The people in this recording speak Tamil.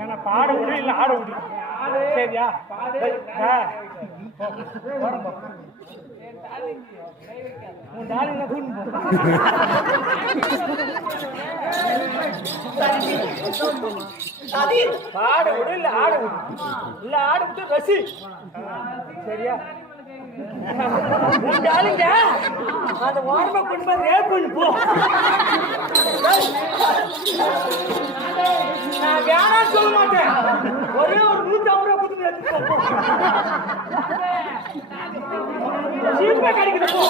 ஏன்னா பாட விடு இல்ல ஆட விடு. சரியா? உன் டாலிங்க பாட விடு இல்ல ஆட விடு. இல்ல ஆட விட்டு ரசி. சரியா? உன் டாலிங்க அந்த ஓரமா கொண்டு போய் ரேப் பண்ணி போ. நான் வேணான்னு சொல்ல மாட்டேன். ஒரே ஒரு 150 ரூபா கொடுத்து சீப்பா கிடைக்குது போ.